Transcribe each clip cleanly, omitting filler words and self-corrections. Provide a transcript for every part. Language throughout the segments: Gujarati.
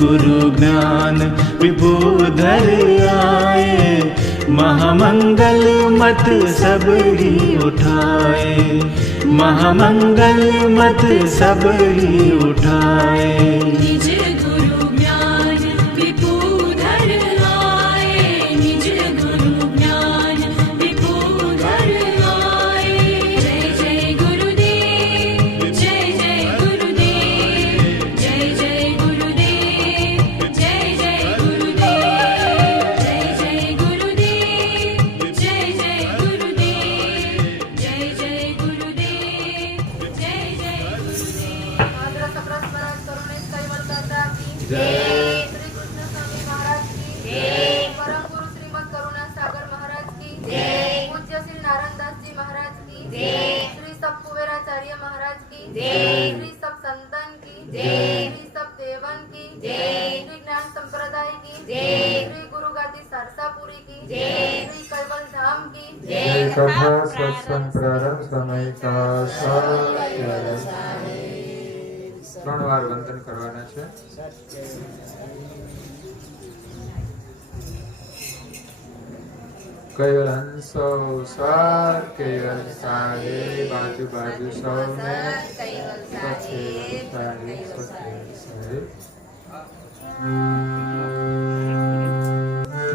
गुरु ज्ञान विभूधर आए, महामंगल मत सब ही उठाए, महामंगल मत सब ही उठाए। निज गुरु ज्ञान विभूधर आए, निज गुरु ज्ञान विभूधर आए। जय जय गुरुदेव, जय जय गुरुदेव, जय जय गुरुदेव, जय जय गुरुदेव, जय जय गुरुदेव, जय जय गुरुदेव, जय जय गुरुदेव, जय जय गुरुदेव। माधुर सप्रस महाराज करुणेश कैवल दादा की जय। श्री कृष्ण स्वामी महाराज की जय। परम गुरु श्रीमद करुणा सागर महाराज की जय। पूज्य श्री नारायण दास जी महाराज की जय। श्री सब कुबेराचार्य महाराज की जय। श्री सब संतन की जय। श्री सब देवन की जय। श्री ज्ञान संप्रदाय की जय। श्री गुरु गादी सरसापुरी की जय। श्री कैवल धाम की जय कथा सत्संग प्रारंभ समय का 3 વાર વંદન કરવાના છે। કેવલ હંસો સાર કેવલ સારે બાજુ બાજુ સૌને कैवल સારે સારે સારે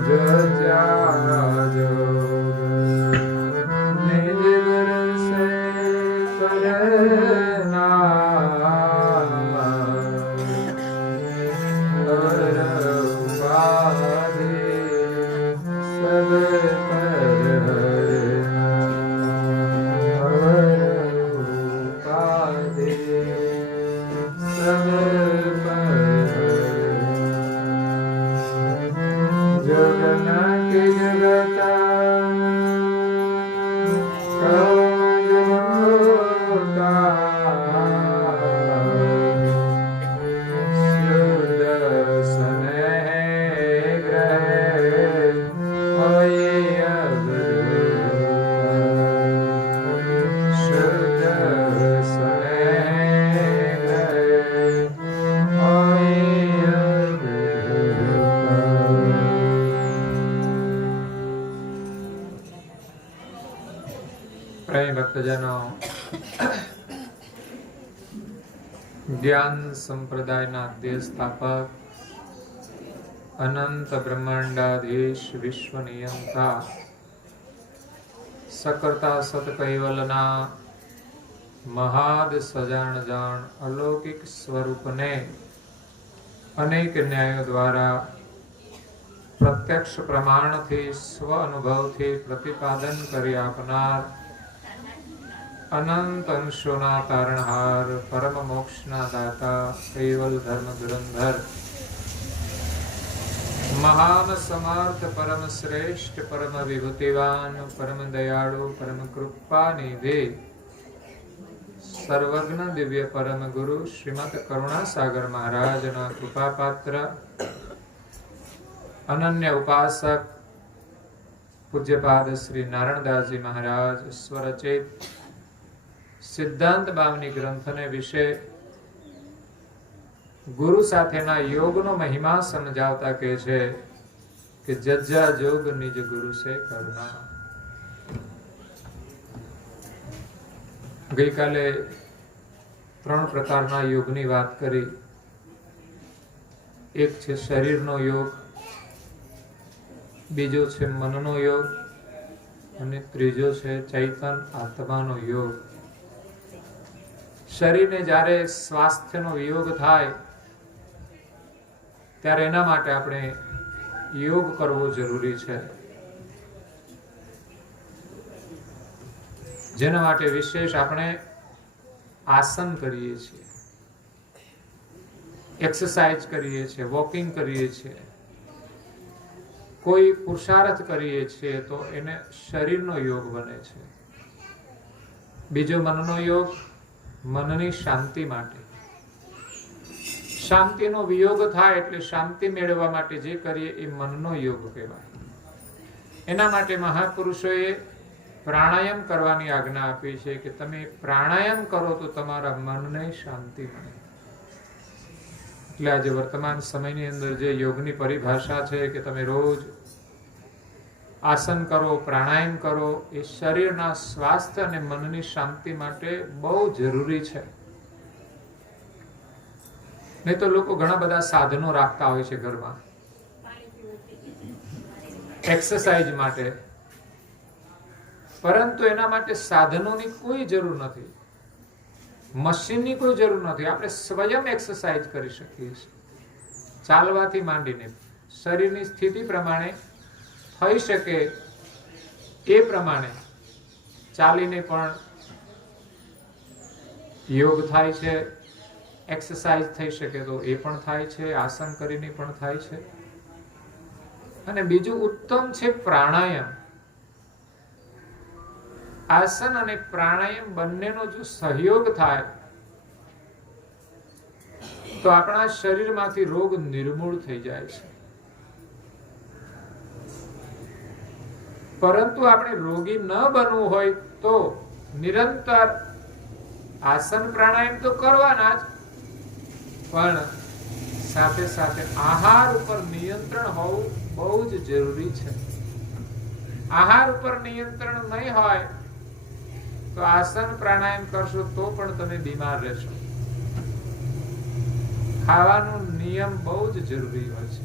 जया जो निज गुरु से करना और उपाधि सब पर हरना और उपाधि सब पर जगन के जगता खोज होता शुद्ध स्नेह ग्रह होई अब शुद्ध स्नेह ग्रह होई अब प्रेम भक्तजनों, ज्ञान संप्रदायના અધ્યય સ્થાપક અનંત બ્રહ્માંડાધીશ વિશ્વ નિયંતા સકર્તા સત કૈવલના મહાદ સજાણ જાણ અલૌકિક સ્વરૂપને અનેક ન્યાયો દ્વારા પ્રત્યક્ષ પ્રમાણથી સ્વ અનુભવથી પ્રતિપાદન કરી આપનાર अनंत अंशोना तारणहार परम मोक्षना दाता केवल धर्म धुरंधर महान समर्थ परम श्रेष्ठ परम विभूतिवान परम दयाळु परम कृपा निधि सर्वज्ञ दिव्य परम गुरु श्रीमद करुणा सागर महाराज ना कृपा पात्र अनन्य उपासक पूज्यपाद श्री नारायण दास जी महाराज स्वरचित सिद्धांत बावनी ग्रंथने विषय गुरु साथेना योगनो महिमा समझावता कहे छे कि जज्जा जोग निज गुरु से करना। गई काले 3 प्रकारना योगनी बात करी। एक छे शरीरनो योग, बीजो छे मननो योग અને ત્રીજો છે ચૈતન આત્માનો योग। શરીરને જ્યારે સ્વાસ્થ્યનો વિયોગ થાય ત્યારે એના માટે આપણે યોગ કરવો જરૂરી છે, જેના માટે વિશેષ આપણે આસન કરીએ છીએ, એક્સરસાઇઝ કરીએ છીએ, વોકિંગ કરીએ છીએ, કોઈ પુરુષાર્થ કરીએ છીએ તો એને શરીરનો યોગ બને છે। બીજો મનનો યોગ, मननी शांति माटे। शांतिनो वियोग थाय एटले शांति मेळववा माटे जे करीए ए मननो योग कहेवाय। एना माटे महापुरुषोए प्राणायाम करवानी आज्ञा आपी छे कि तमे प्राणायाम करो तो तमारा मनने शांति मळे। એટલે આજે વર્તમાન સમયની અંદર જે યોગની પરિભાષા છે કે તમે રોજ આસન કરો, પ્રાણાયામ કરો, એ શરીરના સ્વાસ્થ્ય અને મનની શાંતિ માટે બહુ જરૂરી છે. નહીં તો લોકો ઘણા બધા સાધનો રાખતા હોય છે ઘરમાં એક્સરસાઇઝ માટે, પરંતુ એના માટે સાધનોની કોઈ જરૂર નથી, મશીનની કોઈ જરૂર નથી. આપણે સ્વયં એક્સરસાઇઝ કરી શકીએ છીએ. ચાલવાથી માંડીને શરીરની સ્થિતિ પ્રમાણે થઈ શકે એ પ્રમાણે ચાલીને પણ યોગ થાય છે, એક્સરસાઇઝ થઈ શકે તો એ પણ થાય છે, આસન કરીને પણ થાય છે. અને બીજું ઉત્તમ છે પ્રાણાયામ. આસન અને પ્રાણાયામ બંનેનો જો સહયોગ થાય તો આપણા શરીરમાંથી રોગ નિર્મૂળ થઈ જાય છે. પરંતુ આપણે રોગી ન બનવું હોય તો નિરંતર આસન પ્રાણાયામ તો કરવાના જ, પણ સાથે સાથે આહાર ઉપર નિયંત્રણ હોવું બહુ જ જરૂરી છે. આહાર ઉપર નિયંત્રણ નહીં હોય તો આસન પ્રાણાયામ કરશો તો પણ તમે બીમાર રહેશો. ખાવાનો નિયમ બહુ જ જરૂરી હોય છે.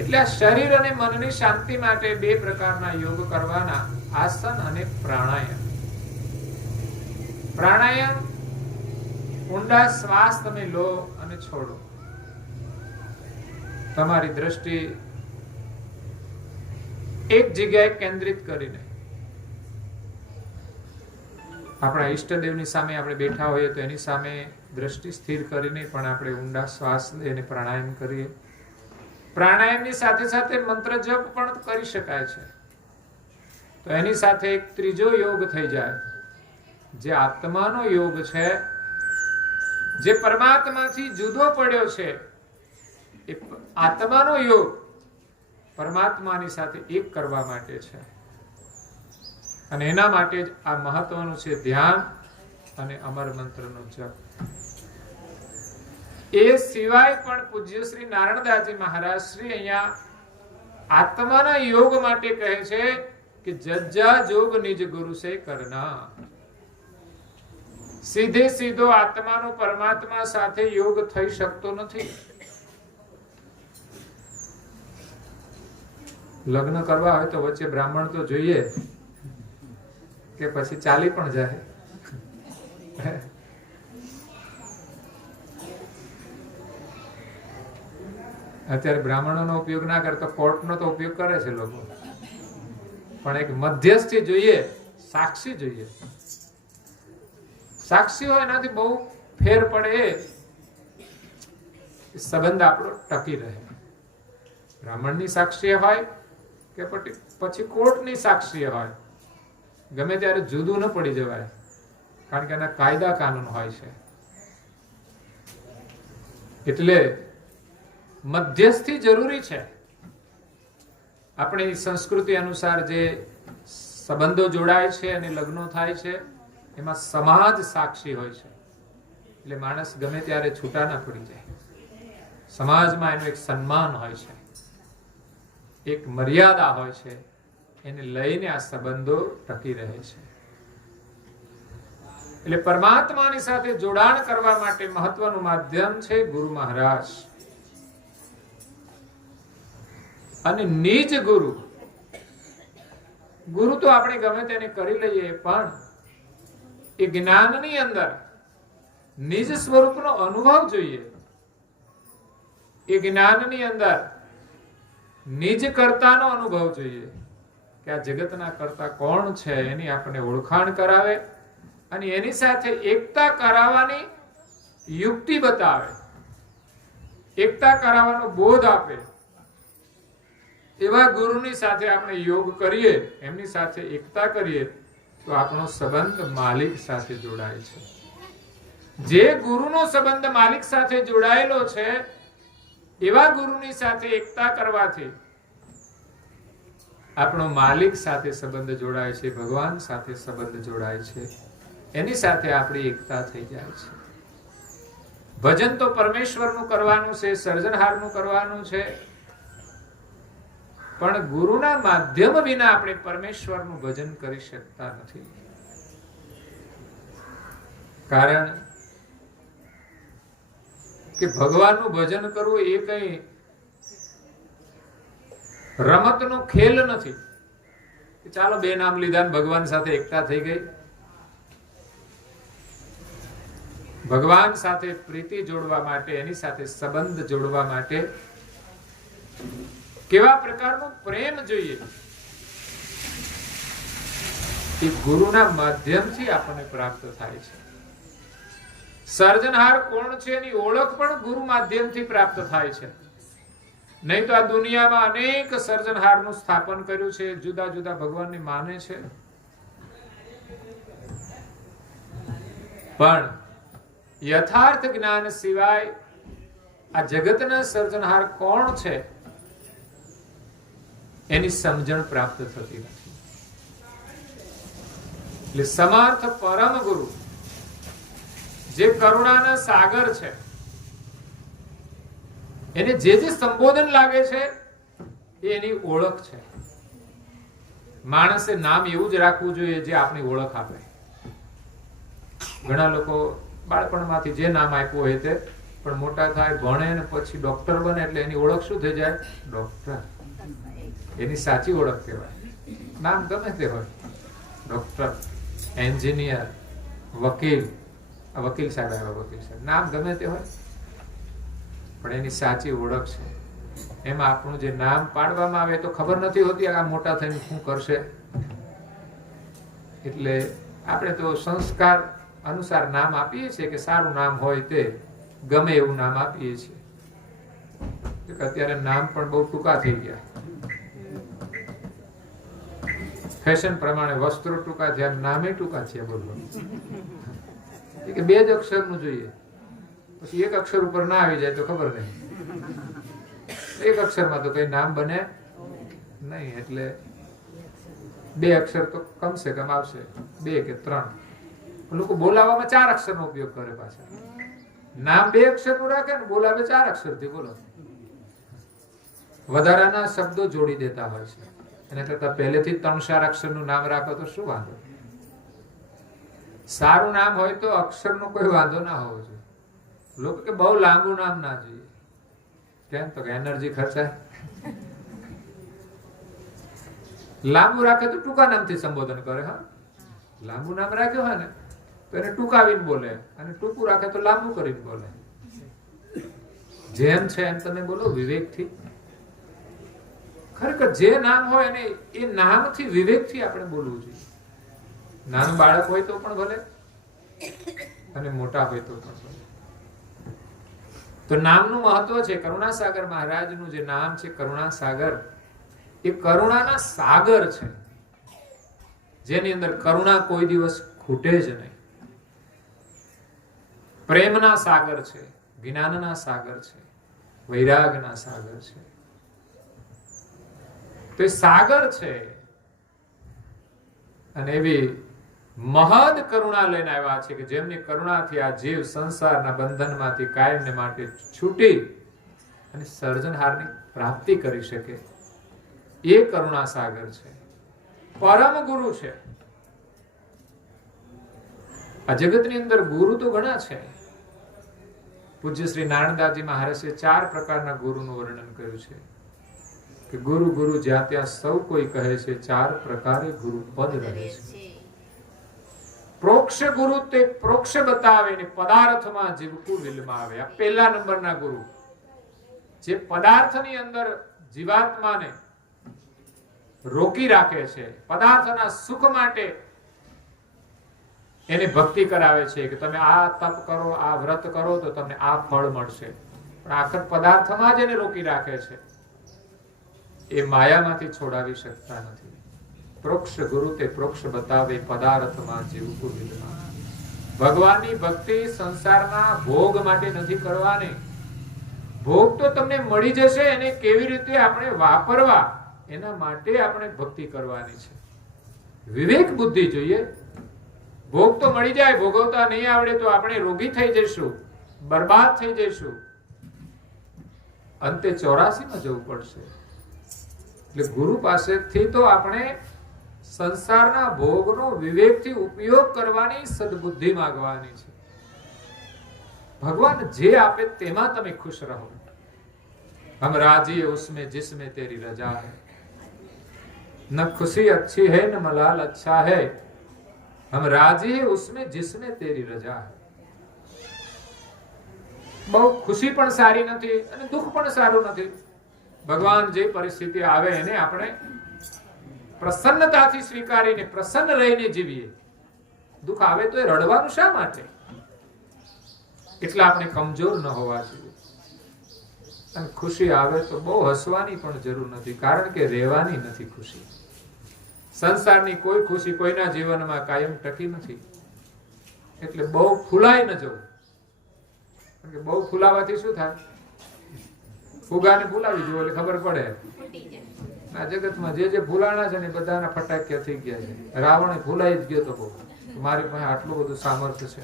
એટલે શરીર અને મનની શાંતિ માટે બે પ્રકારના યોગ કરવાના, આસન અને પ્રાણાયામ. પ્રાણાયામ ઊંડા શ્વાસ તમે લો અને છોડો. તમારી દ્રષ્ટિ એક જગ્યાએ કેન્દ્રિત કરીને આપણા ઈષ્ટદેવની સામે આપણે બેઠા હોઈએ તો એની સામે દ્રષ્ટિ સ્થિર કરીને પણ આપણે ઊંડા શ્વાસ લઈને પ્રાણાયામ કરીએ. પ્રાણાયામની સાથે સાથે મંત્ર જપ પણ કરી શકાય છે. તો એની સાથે એક ત્રીજો યોગ થઈ જાય, જે આત્માનો યોગ છે, જે પરમાત્માથી જુદો પડ્યો છે. એ આત્માનો યોગ પરમાત્માની સાથે એક કરવા માટે છે. અને એના માટે જ આ મહત્વનું છે ધ્યાન અને અમર મંત્રનો જપ. એ સિવાય પણ પૂજ્ય શ્રી નારાયણદાસજી મહારાજ શ્રી અહીંયા આત્માના યોગ માટે કહે છે કે જજ્જા જોગ નિજ ગુરુ સે કરના. સીધે સીધો આત્માનો પરમાત્મા સાથે યોગ થઈ શકતો નથી. લગ્ન કરવા હોય તો વચ્ચે બ્રાહ્મણ તો જોઈએ કે પછી ચાલી પણ જાય. અત્યારે બ્રાહ્મણોનો ઉપયોગ ના કરે તો કોર્ટનો તો ઉપયોગ કરે છે લોકો, પણ એક મધ્યસ્થી જોઈએ, સાક્ષી જોઈએ. સાક્ષી હોય એનાથી બહુ ફેર પડે, સંબંધ આપણો ટકી રહે. બ્રાહ્મણની સાક્ષી હોય કે પછી કોર્ટની સાક્ષી હોય, ગમે ત્યારે જુદું ન પડી જવાય, કારણ કે એના કાયદા કાનૂન હોય છે. એટલે મધ્યસ્થી જરૂરી છે. આપણી સંસ્કૃતિ અનુસાર જે સંબંધો જોડાય છે અને લગ્નો થાય છે એમાં સમાજ સાક્ષી હોય છે. એટલે માણસ ગમે ત્યારે છૂટા ના પડી જાય. સમાજમાં એનું એક સન્માન હોય છે, એક મર્યાદા હોય છે, એને લઈને આ સંબંધો ટકી રહે છે. એટલે પરમાત્માની સાથે જોડાણ કરવા માટે મહત્વનું માધ્યમ છે ગુરુ મહારાજ. અને નિજ ગુરુ, ગુરુ તો આપણે ગમે તેને કરી લઈએ, પણ એ જ્ઞાનની અંદર નિજ સ્વરૂપનો અનુભવ જોઈએ. એ જ્ઞાનની અંદર નિજ કર્તાનો અનુભવ જોઈએ કે આ જગતના કર્તા કોણ છે, એની આપણે ઓળખાણ કરાવે અને એની સાથે એકતા કરાવવાની યુક્તિ બતાવે, એકતા કરાવવાનો બોધ આપે. એવા ગુરુની સાથે આપણે યોગ કરીએ, એમની સાથે એકતા કરીએ તો આપણો સંબંધ માલિક સાથે જોડાય છે. જે ગુરુનો સંબંધ માલિક સાથે જોડાયેલો છે એવા ગુરુની સાથે એકતા કરવાથી આપણો માલિક સાથે સંબંધ જોડાય છે, ભગવાન સાથે સંબંધ જોડાય છે, એની સાથે આપણી એકતા થઈ જાય છે. ભજન તો પરમેશ્વરનું કરવાનું છે, સર્જનહારનું કરવાનું છે, પણ ગુરુના માધ્યમ વિના આપણે પરમેશ્વરનું ભજન કરી શકતા નથી. કારણ કે ભગવાનનું ભજન કરવું એ કઈ રમતનો ખેલ નથી કે ચાલો બે નામ લીધા ને ભગવાન સાથે એકતા થઈ ગઈ. ભગવાન સાથે પ્રીતિ જોડવા માટે, એની સાથે સંબંધ જોડવા માટે કેવા પ્રકારનો પ્રેમ જોઈએ એ ગુરુના માધ્યમથી આપણને પ્રાપ્ત થાય છે. સર્જનહાર કોણ છે એની ઓળખ પણ ગુરુ માધ્યમથી પ્રાપ્ત થાય છે. નહીં તો આ દુનિયામાં અનેક સર્જનહારનું સ્થાપન કર્યું છે, જુદા જુદા ભગવાનને માને છે, પણ યથાર્થ જ્ઞાન સિવાય આ જગતના સર્જનહાર કોણ છે એની સમજણ પ્રાપ્ત થતી નથી. એટલે સમર્થ પરમ ગુરુ જે કરુણાના સાગર છે, એને જે જે સંબોધન લાગે છે એ એની ઓળખ છે. માણસે નામ એવું જ રાખવું જોઈએ જે આપણી ઓળખ આપે. ઘણા લોકો બાળપણમાંથી જે નામ આપ્યું હોય તે, પણ મોટા થાય, ભણે ને પછી ડોક્ટર બને એટલે એની ઓળખ શું થઈ જાય? ડોક્ટર. એની સાચી ઓળખ કહેવાય. નામ ગમે તે હોય, ડોક્ટર, એન્જિનિયર, વકીલ, વકીલ સાહેબ આવ્યા, વકીલ સાહેબ, નામ ગમે તે હોય, પણ એની સાચી ઓળખ છે. એમાં આપણું જે નામ પાડવામાં આવે તો ખબર નથી હોતી આ મોટા થઈને શું કરશે. એટલે આપણે તો સંસ્કાર અનુસાર નામ આપીએ છીએ કે સારું નામ હોય તે ગમે એવું નામ આપીએ છીએ. અત્યારે નામ પણ બહુ ટૂંકા થઈ ગયા. ફેશન પ્રમાણે વસ્ત્રો ટૂંકા થયા, નામે ટૂંકા છે. બોલો કે બે જ અક્ષરનું જોઈએ, પછી એક અક્ષર ઉપર ના આવી જાય તો ખબર નહીં. એક અક્ષરમાં તો કઈ નામ બને નહીં, એટલે બે અક્ષર તો કમસે કમ આવશે, 2 કે 3. લોકો બોલાવવામાં 4 અક્ષરનો ઉપયોગ કરે. પાછા નામ 2 અક્ષરનું રાખે ને બોલાવે 4 અક્ષરથી. બોલો, વધારાના શબ્દો જોડી દેતા હોય છે. એના કરતા પહેલેથી 3-4 અક્ષરનું નામ રાખો તો શું વાંધો? સારું નામ હોય તો અક્ષરનો કોઈ વાંધો ના હોવો જોઈએ. લોકો કે બહુ લાંબુ નામ ના જોઈએ. કેમ? તો કે એનર્જી ખર્ચાય. લાંબુ રાખે તો ટૂંકા નામથી સંબોધન કરે. હા, લાંબુ નામ રાખ્યું હોય ને તો એને ટૂંકાવીને બોલે, અને ટૂંકું રાખે તો લાંબુ કરીને બોલે. જેમ છે એમ તમે બોલો વિવેકથી. ખરેખર જે નામ હોય એને એ નામથી વિવેકથી આપણે બોલવું જોઈએ. નાનું બાળક હોય તો પણ ભલે, અને મોટા હોય તો પણ ભલે. તો નામનું મહત્વ છે. કરુણાસાગર મહારાજનું જે નામ છે કરુણાસાગર, એ કરુણાના સાગર છે, જેની અંદર કરુણા કોઈ દિવસ ખૂટે જ નહીં. પ્રેમના સાગર છે, જ્ઞાનના સાગર છે, વૈરાગના સાગર છે. તો એ સાગર છે, અને એવી મહદ કરુણા લઈને આવ્યા છે કે જેમની કરુણાથી આ જીવ સંસારના બંધનમાંથી કાયમને માટે છૂટી અને સર્જનહારની પ્રાપ્તિ કરી શકે. એ કરુણા સાગર છે, પરમ ગુરુ છે. આ જગતની અંદર ગુરુ તો ઘણા છે. પૂજ્ય શ્રી નારાયણદાસજી મહારાજે 4 પ્રકારના ગુરુનું વર્ણન કર્યું છે કે ગુરુ ગુરુ જ્યાં ત્યાં સૌ કોઈ કહે છે, 4 પ્રકારે ગુરુ પદ રહે છે. પ્રોક્ષ ગુરુ તે પ્રોક્ષ બતાવે ને પદાર્થમાં જીવકું વિલમાવે. આ પહેલા નંબરના ગુરુ, જે પદાર્થની અંદર જીવાત્માને રોકી રાખે છે, પદાર્થના સુખ માટે એને ભક્તિ કરાવે છે કે તમે આ તપ કરો, આ વ્રત કરો તો તમને આ ફળ મળશે. પણ આખર પદાર્થમાં જ એને રોકી રાખે છે. એ માયામાંથી છોડાવી શકતા નથી. પ્રોક્ષ ગુરુ તે પ્રોક્ષ બતાવે પદાર્થમાં જીવકું વિલમાવે. ભગવાનની ભક્તિ સંસારના ભોગ માટે નથી કરવાની. ભોગ તો તમને મળી જશે, એને કેવી રીતે આપણે વાપરવા એના માટે આપણે ભક્તિ કરવાની છે. વિવેક બુદ્ધિ જોઈએ. ભોગ તો મળી જાય, ભોગવતા નહીં આવડે તો આપણે રોગી થઈ જઈશું. બરબાદ થઈ જઈશું. અંતે 84 માં જવું પડશે. એટલે ગુરુ પાસેથી તો આપણે સંસારના ભોગનો વિવેકથી ઉપયોગ કરવાની સદબુદ્ધિ માંગવાની છે. ભગવાન જે આપે તેમાં તમે ખુશ રહો. हम राजी उसमें जिसमें तेरी रजा है. न खुशी अच्छी है न मलाल अच्छा है. हम राजी है उसमें जिसमें तेरी रजा है. બહુ ખુશી પણ સારી નથી અને દુઃખ પણ સારું નથી. ભગવાન જે પરિસ્થિતિ આવે એને આપણે પ્રસન્નતાથી સ્વીકારીને પ્રસન્ન રહીને જીવીએ. દુઃખ આવે તો એ રડવાનું શા માટે? એટલે આપણે કમજોર ન હોવા જોઈએ. અને ખુશી આવે તો બહુ હસવાની પણ જરૂર નથી, કારણ કે રહેવાની નથી ખુશી. સંસારની કોઈ ખુશી કોઈના જીવનમાં કાયમ ટકી નથી. એટલે બહુ ફૂલાય ન જવું. કારણ કે બહુ ફૂલાવાથી શું થાય? ફુગાને ફૂલાવી જવું એટલે ખબર પડે આ જગતમાં જે જે ફૂલાણા છે ને બધાના ફટાક્યા થઈ ગયા છે. રાવણ ફૂલાઈ જ ગયો તો બહુ, મારી પાસે આટલું બધું સામર્થ્ય છે.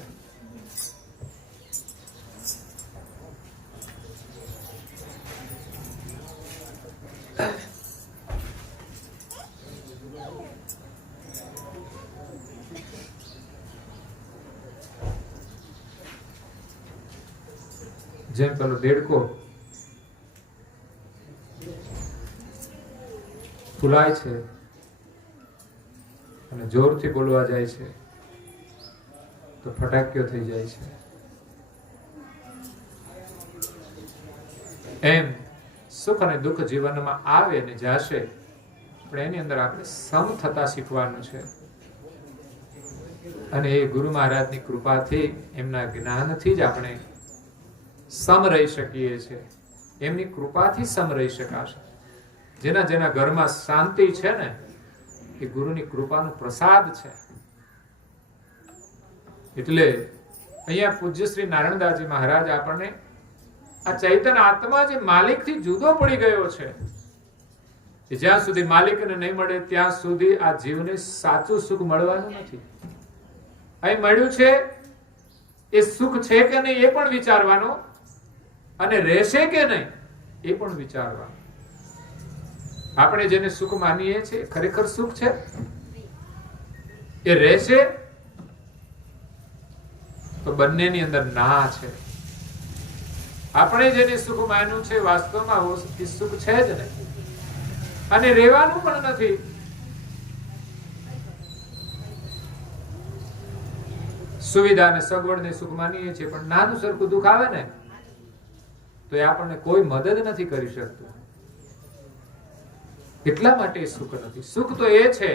જેમ પેલો દેડકો ફૂલાય છે અને જોરથી બોલવા જાય છે તો ફટાક્યો થઈ જાય છે. એમ સુખ અને દુઃખ જીવનમાં આવે ને જશે, પણ એની અંદર આપણે સમ થતા શીખવાનું છે. અને એ ગુરુ મહારાજની કૃપાથી, એમના જ્ઞાનથી જ આપણે સમ રહી શકીએ છીએ. એમની કૃપાથી સમ રહી શકાશે. જેના જેના ઘરમાં શાંતિ છે ને, એ ગુરુની કૃપાનો પ્રસાદ છે. એટલે અહીંયા પૂજ્ય શ્રી નારાયણદાસજી મહારાજ આપણને આ ચૈતન્ય આત્મા જે માલિકથી જુદો પડી ગયો છે, કે જ્યાં સુધી માલિકને નહીં મળે ત્યાં સુધી આ જીવને સાચું સુખ મળવાનું નથી. અહીં મળ્યું છે એ સુખ છે કે નહીં એ પણ વિચારવાનો, અને રહેશે કે નહીં એ પણ વિચારવાનું. આપણે જેને સુખ માનીએ છીએ ખરેખર સુખ છે? એ રહેશે? તો બંનેની અંદર ના છે. આપણે જેને સુખ માન્યું છે વાસ્તવમાં એ સુખ છે જ નહીં, અને રહેવાનું પણ નથી. સુવિધા અને સગવડ ને સુખ માનીએ છીએ, પણ નાનું સરખું દુઃખ આવે ને તો એ આપણને કોઈ મદદ નથી કરી શકતું. એટલા માટે સુખ નથી. સુખ તો એ છે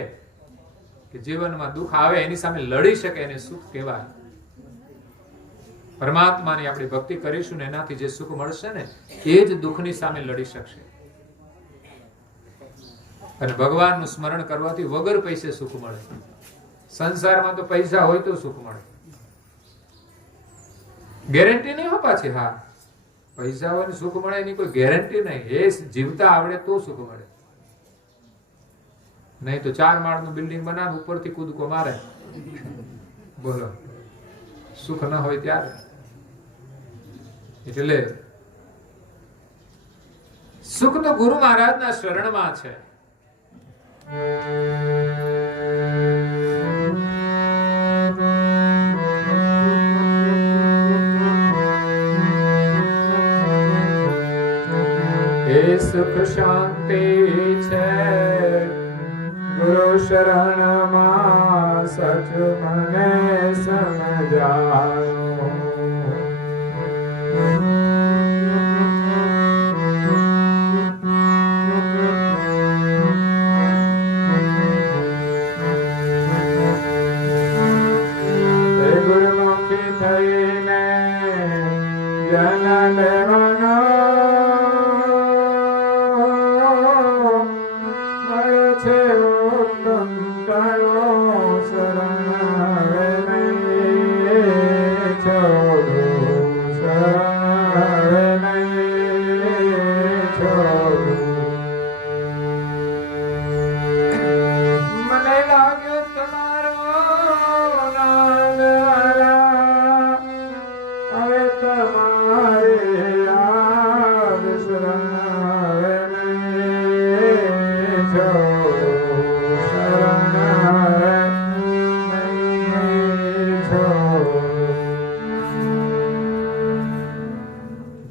કે જીવનમાં દુઃખ આવે એની સામે લડી શકે, એને સુખ કહેવાય. પરમાત્માની આપણે ભક્તિ કરીશું ને એનાથી જે સુખ મળશે ને એ જ દુઃખની સામે લડી શકશે. અને ભગવાનનું સ્મરણ કરવાથી વગર પૈસે સુખ મળે. સંસારમાં તો પૈસા હોય તો સુખ મળે, ગેરંટી નહીં હો પાછી. હા, પૈસા હોય સુખ મળે એની કોઈ ગેરંટી નહીં. એ જીવતા આવડે તો સુખ મળે, નહીં તો 4 માળનું બિલ્ડિંગ બનાવે ઉપરથી કૂદકો મારે, બોલો સુખ ન હોય ત્યારે. એટલે સુખ તો ગુરુ મહારાજના શરણમાં છે. એ સુખ શાંતિ છે ગુરુ શરણમાં, સચ મને સમજાયો. ગુરુમુખી થઈને જન લેવાનો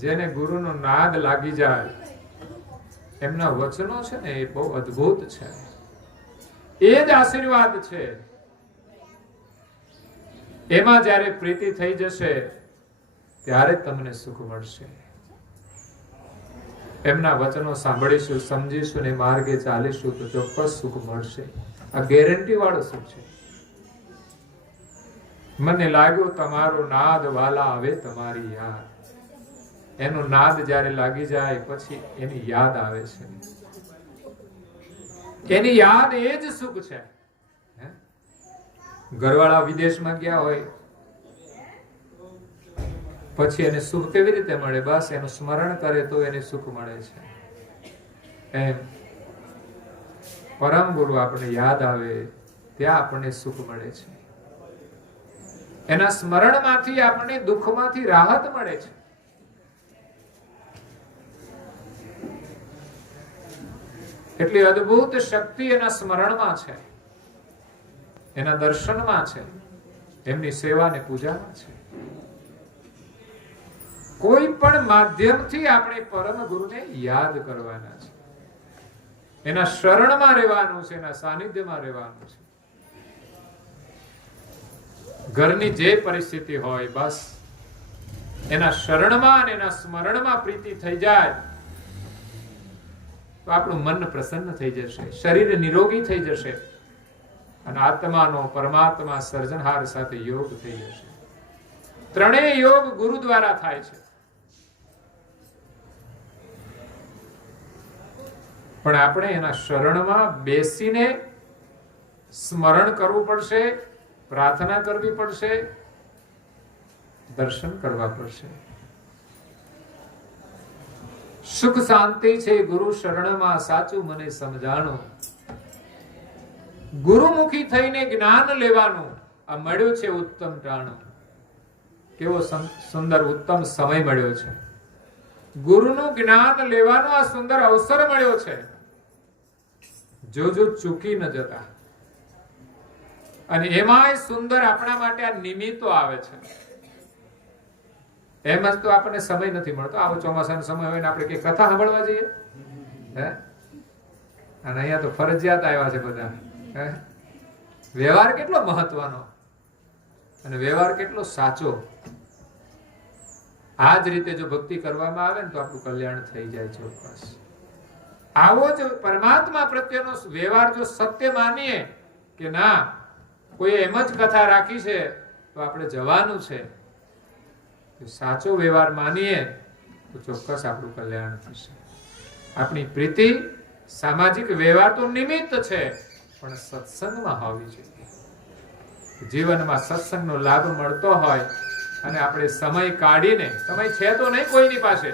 જેને ગુરુનો નાદ લાગી જાય, એમના વચનો છે ને એ બહુ અદ્ભુત છે. એ જ આશીર્વાદ છે. એમાં જ્યારે પ્રીતિ થઈ જશે ત્યારે તમને સુખ મળશે. એમના વચનો સાંભળીશું, સમજીશું ને માર્ગે ચાલીશું તો ચોક્કસ સુખ મળશે. આ ગેરંટી વાળું સુખ છે. મને લાગ્યું તમારો નાદ વાલા આવે તમારી યાદ. એનો નાદ જ્યારે લાગી જાય પછી એની યાદ આવે છે. એની યાદ એ જ સુખ છે. ઘરવાળા વિદેશમાં ગયા હોય પછી એને સુખ કેવી રીતે મળે? બસ એનું સ્મરણ કરે તો એને સુખ મળે છે. એમ પરમ ગુરુ આપણને યાદ આવે ત્યાં આપણને સુખ મળે છે. એના સ્મરણમાંથી આપણને દુઃખમાંથી રાહત મળે છે. એટલી અદ્ભુત શક્તિ એના સ્મરણમાં છે, એના દર્શનમાં છે, એમની સેવા ને પૂજામાં છે. કોઈ પણ માધ્યમથી આપણે પરમ ગુરુને યાદ કરવાના છે. એના શરણમાં રહેવાનું છે, એના સાનિધ્યમાં રહેવાનું છે. ઘરની જે પરિસ્થિતિ હોય બસ એના શરણમાં અને એના સ્મરણમાં પ્રીતિ થઈ જાય તો આપણું મન પ્રસન્ન થઈ જશે, શરીર નિરોગી થઈ જશે અને આત્માનો પરમાત્મા સર્જનહાર સાથે યોગ થઈ જશે. ત્રણેય યોગ ગુરુ દ્વારા થાય છે. પણ આપણે એના શરણમાં બેસીને સ્મરણ કરવું પડશે, પ્રાર્થના કરવી પડશે, દર્શન કરવા પડશે. સુખ શાંતિ છે ગુરુ શરણમાં, સાચું મને સમજાણું. ગુરુમુખી થઈને જ્ઞાન લેવાનું આ મળ્યું છે ઉત્તમ ટાણું. કેવો સુંદર ઉત્તમ સમય મળ્યો છે. ગુરુનું જ્ઞાન લેવાનો આ સુંદર અવસર મળ્યો છે. જોજો ચૂકી ન જતા. અને એમાંય સુંદર આપણા માટે આ નિમિત્તો આવે છે. એમ જ તો આપણને સમય નથી મળતો. આવો ચોમાસાનો સમય હોય ને આપણે કઈ કથા સાંભળવા જઈએ હે, અને અહીંયા તો ફરજિયાત આવ્યા છે બધા. વ્યવહાર કેટલો મહત્વનો અને વ્યવહાર કેટલો સાચો. આ જ રીતે જો ભક્તિ કરવામાં આવે ને તો આપણું કલ્યાણ થઈ જાય ચોક્કસ. આવો જ પરમાત્મા પ્રત્યેનો વ્યવહાર જો સત્ય માનીએ કે ના કોઈ એમ જ કથા રાખી છે તો આપણે જવાનું છે, સાચો વ્યવહાર માનીએ તો ચોક્કસ આપણું કલ્યાણ થશે. આપણી પ્રીતિ સામાજિક વ્યવહાર તો નિમિત્ત છે પણ સત્સંગમાં હોવી જોઈએ. જીવનમાં સત્સંગનો લાભ મળતો હોય અને આપણે સમય કાઢીને, સમય છે તો નહીં કોઈની પાસે,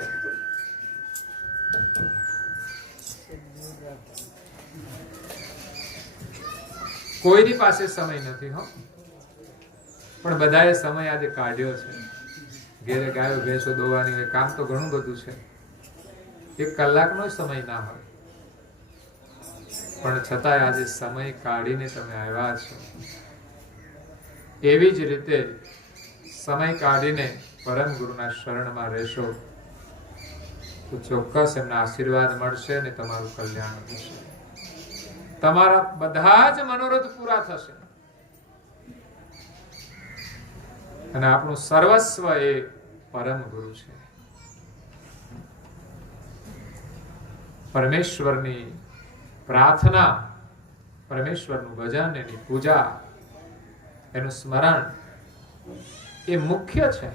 કોઈની પાસે સમય નથી હો, પણ બધાએ સમય આજે કાઢ્યો છે. ઘેરે ગાયો ભેંસો દોવાની હોય, કામ તો ઘણું બધું છે, 1 કલાકનો સમય ના હોય, પણ છતાંય આજે સમય કાઢીને તમે આવ્યા છો. એવી જ રીતે સમય કાઢીને પરમ ગુરુના શરણમાં રહેશો તો ચોક્કસ એમના આશીર્વાદ મળશે અને તમારું કલ્યાણ થશે. તમારા બધા જ મનોરથ પૂરા થશે અને આપણું સર્વસ્વ એ પરમ ગુરુ છે. પરમેશ્વરની પ્રાર્થના, પરમેશ્વરનું ભજન, એની પૂજા, એનું સ્મરણ એ મુખ્ય છે.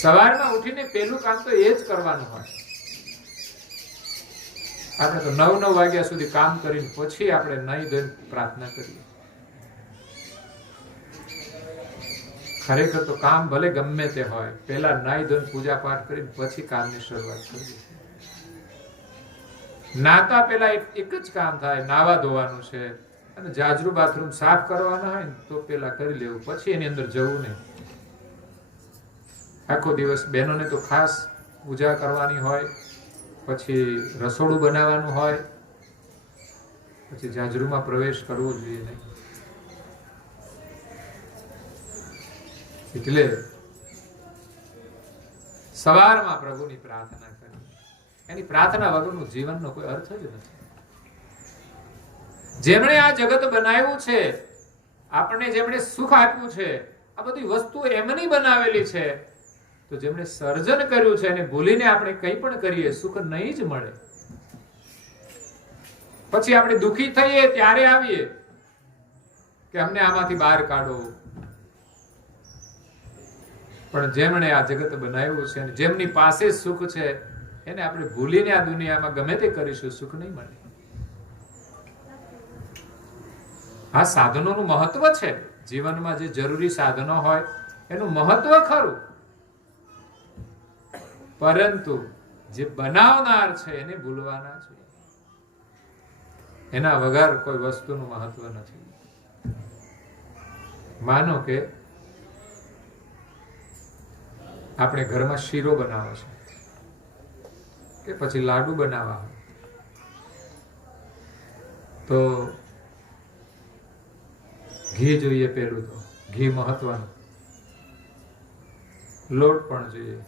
સવારમાં ઉઠીને પહેલું કામ તો એ જ કરવાનું હોય. આપણે તો 9 વાગ્યા સુધી કામ કરીને પછી આપણે નહીં ધોઈને પ્રાર્થના કરીએ. ખરેખર તો કામ ભલે ગમે તે હોય, પહેલા નાઈ ધોઈને પૂજા પાઠ કરીને પછી કામની શરૂઆત કરવી. નાતા પહેલા એક જ કામ થાય, નાવા ધોવાનું છે અને જાજરૂ બાથરૂમ સાફ કરવાના હોય ને તો પેલા કરી લેવું, પછી એની અંદર જવું નહીં. આખો દિવસ બહેનોને તો ખાસ પૂજા કરવાની હોય, પછી રસોડું બનાવવાનું હોય, પછી જાજરૂમાં પ્રવેશ કરવો જોઈએ નહીં. એટલે સવારમાં પ્રભુની પ્રાર્થના કરવી. એની પ્રાર્થના વગરનું જીવનનો કોઈ અર્થ જ નથી. જેમણે આ જગત બનાવ્યું છે, આપણને જેમણે સુખ આપ્યું છે, આ બધી વસ્તુ એમની બનાવેલી છે, તો જેમણે સર્જન કર્યું છે એને ભૂલીને આપણે કંઈ પણ કરીએ સુખ નહીં જ મળે. પછી આપણે દુઃખી થઈએ ત્યારે આવીએ કે અમને આમાંથી બહાર કાઢો. પણ જેમણે આ જગત બનાવ્યું છે અને જેમની પાસે સુખ છે એને આપણે ભૂલીને આ દુનિયામાં ગમે તે કરીશું સુખ નહીં મળે. આ સાધનોનું મહત્વ છે. જીવનમાં જે જરૂરી સાધનો હોય એનું મહત્વ ખરું, પરંતુ જે બનાવનાર છે એને ભૂલવાના છે. એના વગર કોઈ વસ્તુનું મહત્વ નથી. માનો કે આપણે ઘરમાં શીરો બનાવો છે કે પછી લાડુ બનાવવા, તો ઘી જોઈએ. પેલું તો ઘી મહત્વનું, લોટ પણ જોઈએ,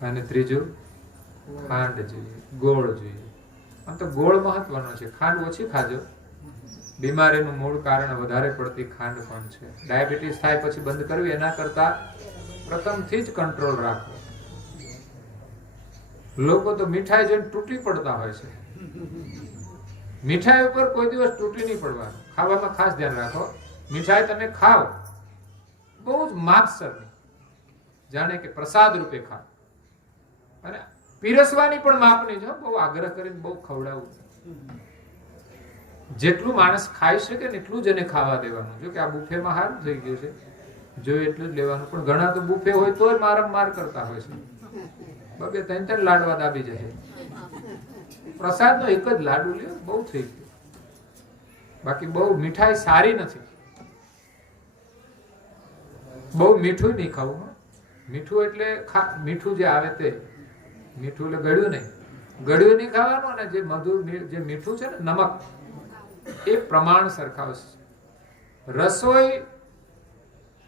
અને ત્રીજું ખાંડ જોઈએ, ગોળ જોઈએ. આમ તો ગોળ મહત્વનો છે, ખાંડ ઓછી ખાજો. બીમારીનું મૂળ કારણ વધારે પડતી ખાંડ પણ છે. ડાયાબિટીસ થાય પછી બંધ કરવી એના કરતા પ્રથમથી જ કંટ્રોલ રાખવો. લોકો તો મીઠાઈ જોઈને તૂટી પડતા હોય છે. મીઠાઈ ઉપર કોઈ દિવસ તૂટી નહીં પડવાનું. ખાવામાં ખાસ ધ્યાન રાખો. મીઠાઈ તમે ખાઓ બહુ જ માપસરની, જાણે કે પ્રસાદ રૂપે ખાઓ. અને પીરસવાની પણ માપની જો, બહુ આગ્રહ કરીને બહુ ખવડાવવું. જેટલું માણસ ખાઈ શકે ને એટલું જ એને ખાવા દેવાનું. જો કે આ બુફેમાં સારું થઈ ગયું છે, જો એટલું જ લેવાનું. પણ ઘણા તો બુફે હોય તો માર કરતા હોય છે. બબે ત્રણ લાડવા દાબી જાય. પ્રસાદનો એક જ લાડુ લ્યો, બહુ થઈ ગયું. બાકી બહુ મીઠાઈ સારી નથી. બહુ મીઠું નહીં ખાવું. મીઠું એટલે મીઠું જે આવે તે મીઠું, એટલે ગળ્યું નહીં. ગળ્યું નહીં ખાવાનું. અને જે મધુર જે મીઠું છે ને, નમક, એ પ્રમાણ સરખાવશે. રસોઈ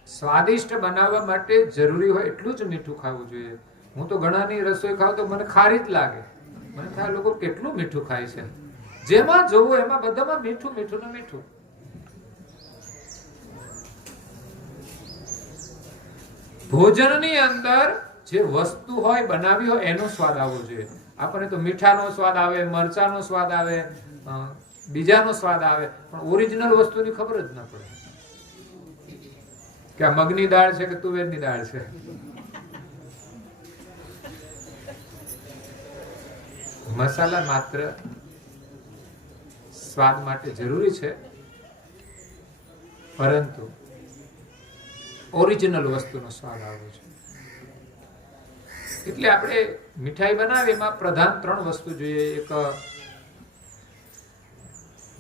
સ્વાદિષ્ટ બનાવવા માટે જરૂરી હોય એટલું જ મીઠું ખાવું જોઈએ. હું તો ઘણાની રસોઈ ખાવ તો મને ખારી જ લાગે. મને થાય લોકો કેટલું મીઠું ખાય છે. જેમાં જોવું એમાં બધામાં મીઠું મીઠું ને મીઠું. ભોજનની અંદર જે વસ્તુ હોય બનાવી હોય એનો સ્વાદ આવવો જોઈએ. આપણને તો મીઠાનો સ્વાદ આવે, મરચાનો સ્વાદ આવે, બીજાનો સ્વાદ આવે, પણ ઓરિજિનલ વસ્તુની ખબર જ ન પડે કે આ મગની દાળ છે કે તુવેરની દાળ છે. મસાલા માત્ર સ્વાદ માટે જરૂરી છે, પરંતુ ઓરિજિનલ વસ્તુનો સ્વાદ આવવો છે. એટલે આપણે મીઠાઈ બનાવીએ એમાં પ્રધાન 3 વસ્તુ જોઈએ. એક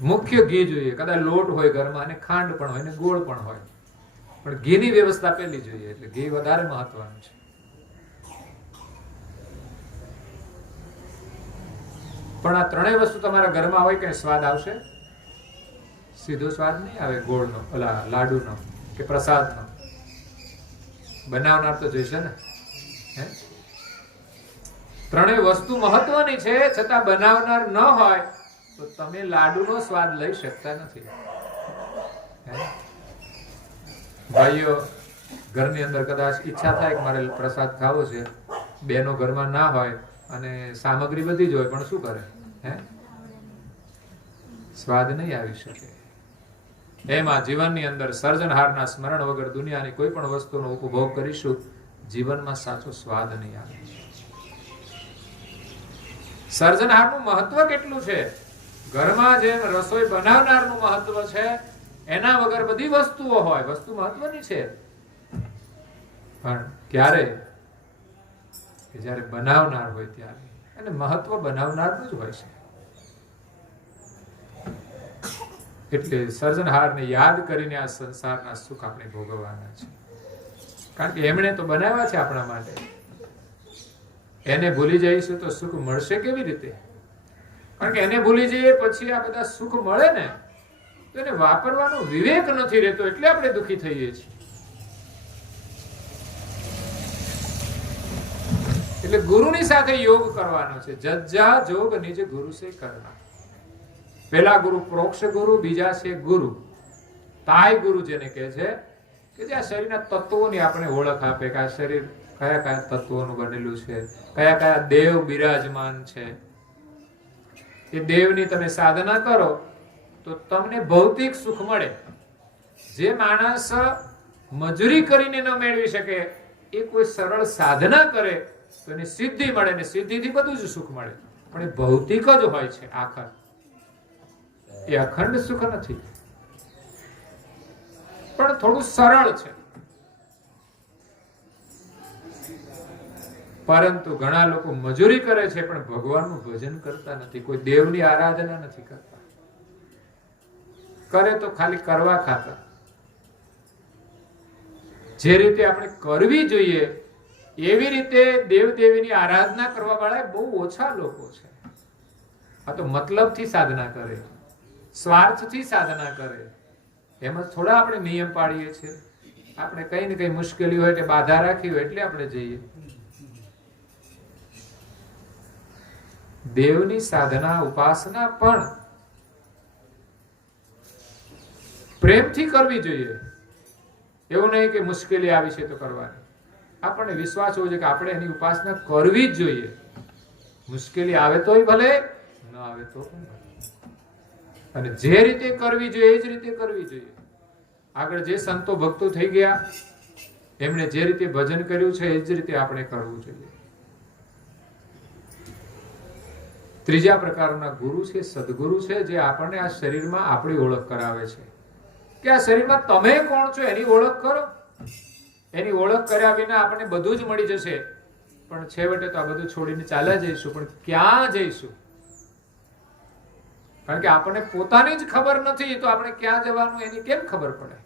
મુખ્ય ઘી જોઈએ. કદાચ લોટ હોય ઘરમાં અને ખાંડ પણ હોય ને ગોળ પણ હોય, પણ ઘીની વ્યવસ્થા પેલી જોઈએ. એટલે ઘી વધારે મહત્વનું છે. પણ આ 3 વસ્તુ તમારા ઘરમાં હોય કે સ્વાદ આવશે? સીધો સ્વાદ નહીં આવે. ગોળનો, ઓલા લાડુનો કે પ્રસાદનો. બનાવનાર તો જોઈશે ને. 3 વસ્તુ મહત્વની છે, છતાં બનાવનાર ન હોય તો તમે લાડુનો સ્વાદ લઈ શકતા નથી. ભાઈઓ, ઘરની અંદર કદાચ ઈચ્છા થાય કે મારે પ્રસાદ ખાવો છે, બેનો ઘરમાં ના હોય અને સામગ્રી બધી જ હોય, પણ શું કરે? સ્વાદ નહીં આવી શકે. એમાં જીવનની અંદર સર્જનહારના સ્મરણ વગર દુનિયાની કોઈ પણ વસ્તુનો ઉપભોગ કરીશું, જીવનમાં સાચો સ્વાદ નહીં આવે. સર્જનહારનું મહત્વ કેટલું છે, ઘરમાં જે રસોઈ બનાવનારનું મહત્વ છે, એના વગર બધી વસ્તુઓ હોય, વસ્તુ મહત્વની છે, પણ ક્યારે કે જ્યારે બનાવનાર હોય ત્યારે. અને મહત્વ બનાવનારનું જ હોય છે. એટલે સર્જનહારને યાદ કરીને આ સંસારના સુખ આપણે ભોગવવાના છે. કારણ કે એમણે તો બનાવ્યા છે આપણા માટે. એને ભૂલી જઈશું તો સુખ મળશે કેવી રીતે? કારણ કે એને ભૂલી જઈએ પછી આ બધા સુખ મળે ને તો એને વાપરવાનો વિવેક નથી રહેતો, એટલે આપણે દુઃખી થઈએ છીએ. એટલે ગુરુની સાથે યોગ કરવાનો છે. જજ્જા જોગ નિજ ગુરુ સે કરવા. પેલા ગુરુ પ્રોક્ષ ગુરુ, બીજા છે ગુરુ તાય ગુરુ, જેને કહે છે કે જે આ શરીરના તત્વોની આપણે ઓળખ આપે કે આ શરીર કયા કયા તત્વોનું બનેલું છે, કયા કયા દેવ બિરાજમાન છે. એ દેવની તમે સાધના કરો તો તમને ભૌતિક સુખ મળે. જે માણસ મજૂરી કરીને ન મેળવી શકે એ કોઈ સરળ સાધના કરે તો એને સિદ્ધિ મળે, ને સિદ્ધિથી બધું જ સુખ મળે. પણ એ ભૌતિક જ હોય છે આખર, એ અખંડ સુખ નથી, પણ થોડું સરળ છે. પરંતુ ઘણા લોકો મજૂરી કરે છે પણ ભગવાનનું ભજન કરતા નથી, કોઈ દેવની આરાધના નથી કરતા. કરે તો ખાલી કરવા ખાતા. જે રીતે આપણે કરવી જોઈએ એવી રીતે દેવ દેવીની આરાધના કરવા વાળા બહુ ઓછા લોકો છે. આ તો મતલબથી સાધના કરે, સ્વાર્થથી સાધના કરે. એમાં થોડા આપણે નિયમ પાડીએ છીએ. આપણે કઈ ને કઈ મુશ્કેલી હોય કે બાધા રાખી હોય એટલે આપણે જઈએ. દેવની સાધના ઉપાસના પણ પ્રેમથી કરવી જોઈએ. એવું નહીં કે મુશ્કેલી આવી છે તો કરવાની. આપણને વિશ્વાસ હોવો જોઈએ કે આપણે એની ઉપાસના કરવી જ જોઈએ. મુશ્કેલી આવે તોય ભલે, ન આવે તો પણ. અને જે રીતે કરવી જોઈએ એ જ રીતે કરવી જોઈએ. આગળ જે સંતો ભક્તો થઈ ગયા એમણે જે રીતે ભજન કર્યું છે એ જ રીતે આપણે કરવું જોઈએ. ત્રીજા પ્રકારના ગુરુ છે સદગુરુ છે, જે આપણને આ શરીરમાં આપણી ઓળખ કરાવે છે કે આ શરીરમાં તમે કોણ છો એની ઓળખ કરો. એની ઓળખ કર્યા વિના આપણને બધું જ મળી જશે, પણ છેવટે તો આ બધું છોડીને ચાલ્યા જઈશું. પણ ક્યાં જઈશું? કારણ કે આપણને પોતાની જ ખબર નથી તો આપણે ક્યાં જવાનું એની કેમ ખબર પડે?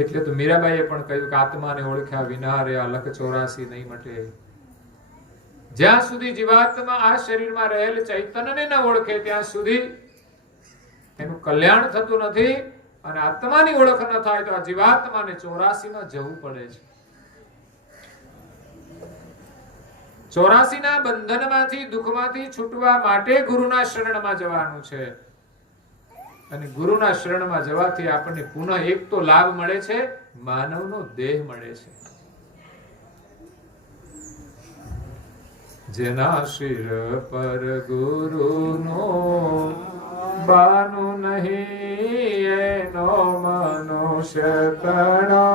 એટલે તો મીરાબાઈએ પણ કહ્યું કે આત્માને ઓળખ્યા વિના રે અલખ 84 નહીં મટે. જ્યાં સુધી જીવાત્મા આ શરીરમાં રહેલ ચૈતન્યને ન ઓળખે ત્યાં સુધી એનું કલ્યાણ થતું નથી. અને આત્માની ઓળખ ન થાય તો આ જીવાત્માને 84 માં જવું પડે છે. 84 ના બંધનમાંથી દુઃખમાંથી છૂટવા માટે ગુરુના શરણમાં જવાનું છે. અને ગુરુના શરણમાં જવાથી આપણને પુનઃ એક તો લાભ મળે છે, માનવનો દેહ મળે છે. જેના શિર પર ગુરુનો બાનું નહીં એનો મનુષ્ય તણો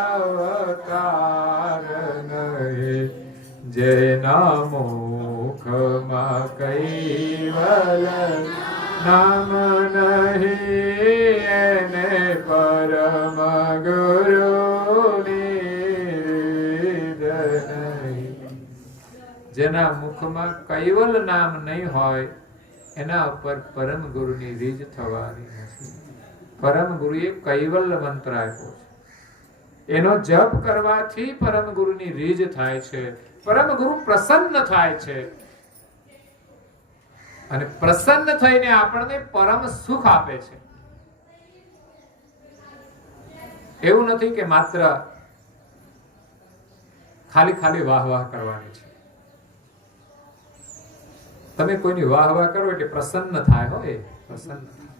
અવતાર નહીં. જેના મુખમાં કૈવલ નામ નહીં એને પરમ ગુરુની નહીં. જેના મુખમાં કૈવલ નામ નહીં હોય એના ઉપર પરમ ગુરુની રીજ થવાની નથી. પરમ ગુરુએ કૈવલ્ય મંત્ર આપ્યો છે. એનો જપ કરવાથી પરમ ગુરુની રીજ થાય છે. પરમ ગુરુ પ્રસન્ન થાય છે અને પ્રસન્ન થઈને આપણને પરમ સુખ આપે છે. એવું નથી કે માત્ર ખાલી ખાલી વાહ વાહ કરવાની છે. તમે કોઈની વાહ વાહ કરો એટલે પ્રસન્ન થાય હોય, પ્રસન્ન થાય.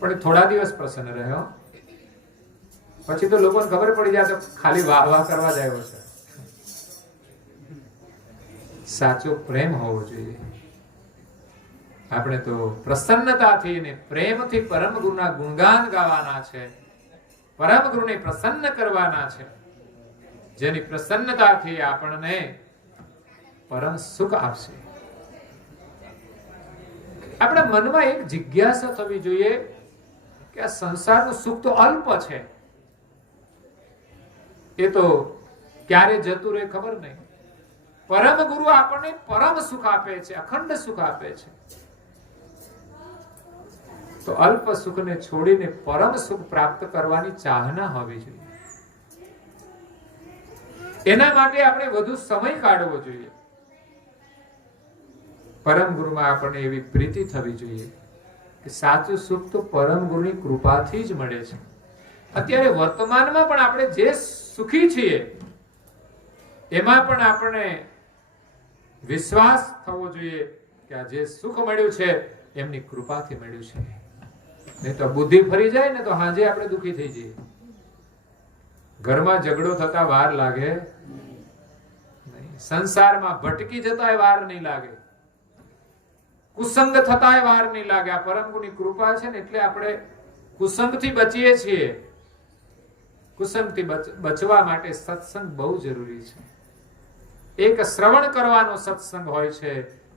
પણ થોડા દિવસ પ્રસન્ન રહ્યો પછી તો લોકોને ખબર પડી જાય તો ખાલી વાહ વાહ કરવા જ આવ્યો છે. સાચો પ્રેમ હોવો જોઈએ. આપણે તો પ્રસન્નતાથી ને પ્રેમથી પરમ ગુરુના ગુણગાન ગાવાના છે, પરમ ગુરુને પ્રસન્ન કરવાના છે, જેની પ્રસન્નતાથી આપણને પરમ સુખ આપશે. આપણા મનમાં એક જિજ્ઞાસા થવી જોઈએ કે આ સંસારનું સુખ તો અલ્પ છે, એ તો ક્યારે જતું રહે ખબર નહીં. પરમ ગુરુ આપણને પરમ સુખ આપે છે, અખંડ સુખ આપે છે. તો અલ્પ સુખને છોડીને પરમ સુખ પ્રાપ્ત કરવાની ચાહના હોવી જોઈએ. એના માટે આપણે વધુ સમય કાઢવો જોઈએ. પરમ ગુરુમાં આપણને એવી પ્રીતિ થવી જોઈએ કે સાચું સુખ તો પરમ ગુરુની કૃપાથી જ મળે છે. અત્યારે વર્તમાનમાં પણ આપણે જે સુખી છીએ એમાં પણ આપણે વિશ્વાસ થવો જોઈએ કે આ જે સુખ મળ્યું છે એમની કૃપાથી મળ્યું છે. નહીં તો બુદ્ધિ ફરી જાય ને તો હાજે આપણે દુઃખી થઈ જઈએ. ઘરમાં ઝઘડો થતા વાર લાગે નહીં, સંસારમાં ભટકી જતા વાર નહીં લાગે, કુસંગ થતા વાર નહીં લાગે. આ પરમ ગુરુની કૃપા છે ને એટલે આપણે કુસંગથી બચીએ છીએ. કુસંગથી બચવા માટે સત્સંગ બહુ જરૂરી છે. એક શ્રવણ કરવાનો સત્સંગ હોય છે,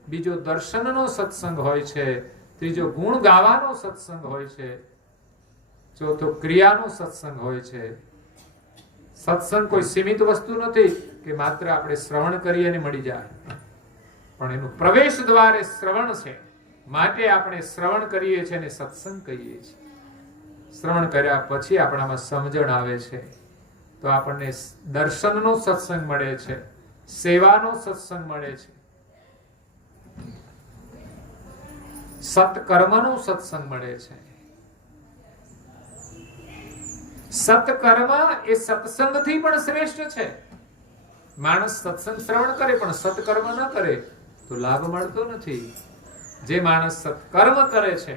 બીજો દર્શનનો સત્સંગ હોય છે, ત્રીજો ગુણ ગાવાનો સત્સંગ હોય છે, ચોથો ક્રિયાનો સત્સંગ હોય છે. સત્સંગ કોઈ સીમિત વસ્તુ નથી કે માત્ર આપણે શ્રવણ કરીએ અને મળી જાય, પણ એનું પ્રવેશ દ્વાર એ શ્રવણ છે. માટે આપણે શ્રવણ કરીએ છીએ અને સત્સંગ કહીએ છીએ. શ્રવણ કર્યા પછી આપણામાં સમજણ આવે છે તો આપણને દર્શનનો સત્સંગ મળે છે, સેવાનો સત્સંગ મળે છે, સત્કર્મનો સત્સંગ મળે છે. સત્કર્મ એ સત્સંગથી પણ શ્રેષ્ઠ છે. માણસ સત્સંગ શ્રવણ કરે પણ સત્કર્મ ન કરે તો લાભ મળતો નથી. જે માણસ સત્કર્મ કરે છે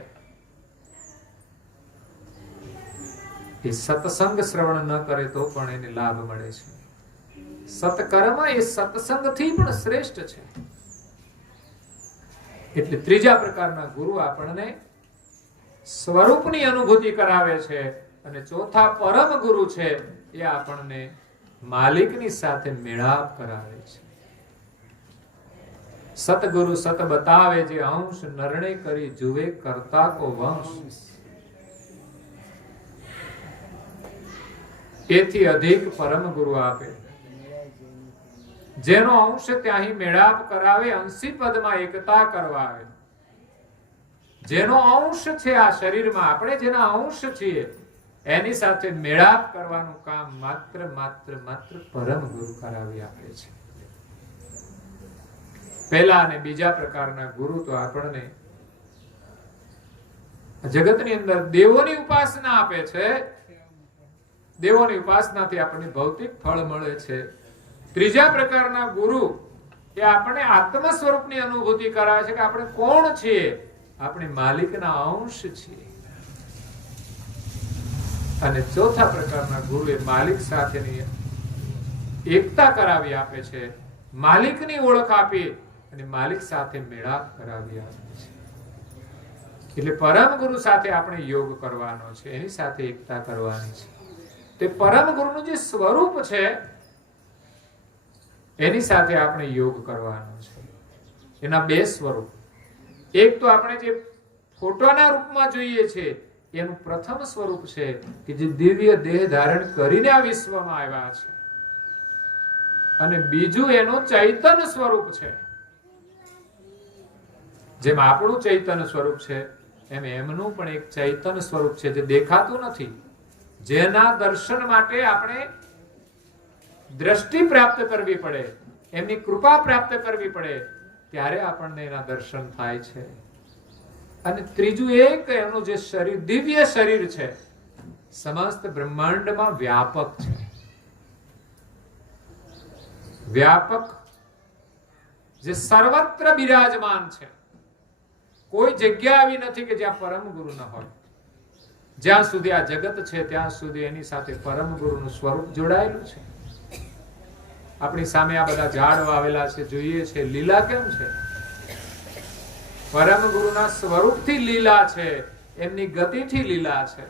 એ સત્સંગ શ્રવણ ન કરે તો પણ એને લાભ મળે છે. સત્કર્મ એ સત્સંગથી પણ શ્રેષ્ઠ છે. એટલે ત્રીજા પ્રકારના ગુરુ આપણને સ્વરૂપની અનુભૂતિ કરાવે છે અને ચોથા પરમ ગુરુ છે એ આપણને માલિકની સાથે મેળાપ કરાવે છે. સતગુરુ સત બતાવે જે અંશ નરણે કરી જુએ કરતા કો વંશ. એથી અધિક પરમ ગુરુ આપે જેનો અંશ ત્યાંથી મેળાપ કરાવે, અંશી પદમાં એકતા કરવાવે. જેનો અંશ છે આ શરીરમાં, આપણે જેના અંશ છીએ એની સાથે મેળાપ કરવાનું કામ માત્ર પરમ ગુરુ કરાવી આપે છે. પહેલા અને બીજા પ્રકારના ગુરુ તો આપણને જગતની અંદર દેવોની ઉપાસના આપે છે. દેવોની ઉપાસનાથી આપણને ભૌતિક ફળ મળે છે. ત્રીજા પ્રકારના ગુરુ એ આપણે આત્મ સ્વરૂપની અનુભૂતિ કરાવે છે કે આપણે કોણ છીએ, આપણે માલિકના અંશ છીએ. અને ચોથા પ્રકારના ગુરુ એ માલિક સાથેની એકતા કરાવી આપે છે, માલિકની ઓળખ આપી અને માલિક સાથે મેળાપ કરાવી આપે છે. એટલે પરમ ગુરુ સાથે આપણે યોગ કરવાનો છે, એની સાથે એકતા કરવાની છે. તે પરમ ગુરુનું જે સ્વરૂપ છે એની સાથે આપણે યોગ કરવાનો છે. એના બે સ્વરૂપ, એક તો આપણે જે ફોટોના રૂપમાં જોઈએ છે એનું પ્રથમ સ્વરૂપ છે કે જે દિવ્ય દેહ ધારણ કરીને આ વિશ્વમાં આવ્યા છે, અને બીજું એનું ચૈતન સ્વરૂપ છે. જેમ આપણું ચૈતન સ્વરૂપ છે એમ એમનું પણ એક ચૈતન સ્વરૂપ છે જે દેખાતું નથી, જેના દર્શન માટે આપણે દ્રષ્ટિ પ્રાપ્ત કરવી પડે, એમની કૃપા પ્રાપ્ત કરવી પડે, ત્યારે આપણને એના દર્શન થાય છે. અને ત્રીજું એક એનું જે શરીર, દિવ્ય શરીર છે, સમસ્ત બ્રહ્માંડમાં વ્યાપક છે. વ્યાપક જે સર્વત્ર બિરાજમાન છે. કોઈ જગ્યા આવી નથી કે જ્યાં પરમ ગુરુ ન હોય. જ્યાં સુધી આ જગત છે ત્યાં સુધી એની સાથે પરમ ગુરુનું સ્વરૂપ જોડાયેલું છે. આપણી સામે આ બધા ઝાડ વાવેલા છે, જોઈએ છે, લીલા કેમ છે? પરમ ગુરુના સ્વરૂપથી લીલા છે, એમની ગતિથી લીલા છે.